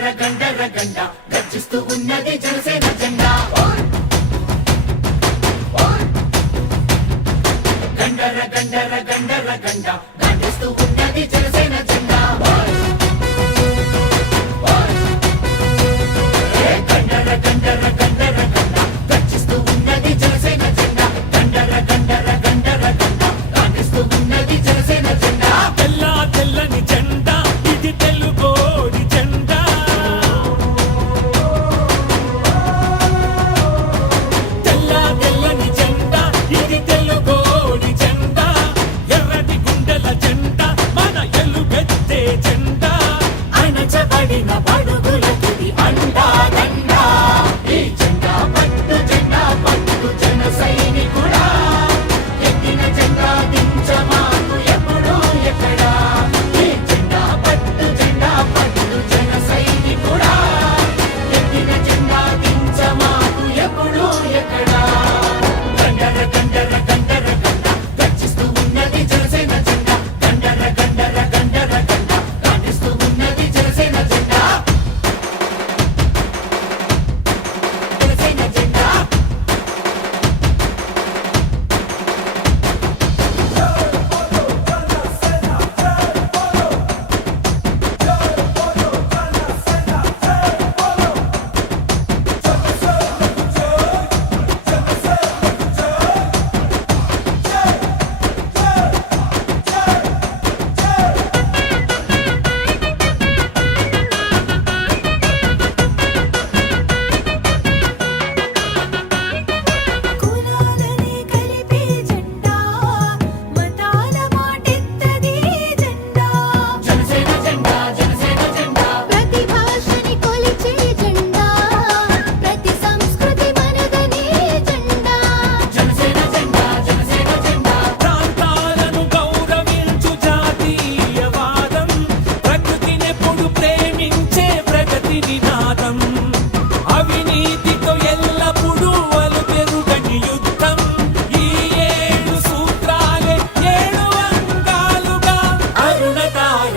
గండ గర్జిస్తూ ఉన్నది జనసేన జెండా గండ గర్జిస్తూ ఉన్నది జనసేన జెండా గండ గర్జిస్తూ ఉన్నది జనసేన జెండా గండ గర్జిస్తూ ఉన్నది జనసేన జెండా తెల్లని జెండా ఇది తెలుగోడి జెండా తెల్లని జెండా ఇది తెలుగోడి జెండా ఎర్రటి గుండెల జెండా మన ఎలుగెత్తే జెండా అణచబడిన బడుగులకి అండా దండా ఈ జెండా పట్టు జన సైనికుడా ఎత్తిన జెండా దించమాకు ఎప్పుడు ఎక్కడా ఈ జెండా పట్టు జన సైనికుడా ఎత్తిన జెండా దించమాకు ఎప్పుడు ఎక్కడా గండ గర్జిస్తూ ఉన్నది జనసేన జెండా గండ గాండిస్తూ ఉన్నది జనసేన జెండా జనసేన జెండా కులాలని కలిపే జెండా మతాల మాటెత్తది జెండా జనసేన జెండా ప్రతి భాషని కొలిచే జెండా ప్రతి సంస్కృతి మనదనే జెండా జనసేన జెండా ప్రాంతాలను గౌరవించు జాతీయవాదం ప్రకృతినెప్పుడు ప్రేమించే ప్రగతి నినాదం అవినీతితో ఎల్లప్పుడూ అలుపెరుగని యుద్ధం ఈ 7 సూత్రాలే 7 అంగాలుగా అరుణతార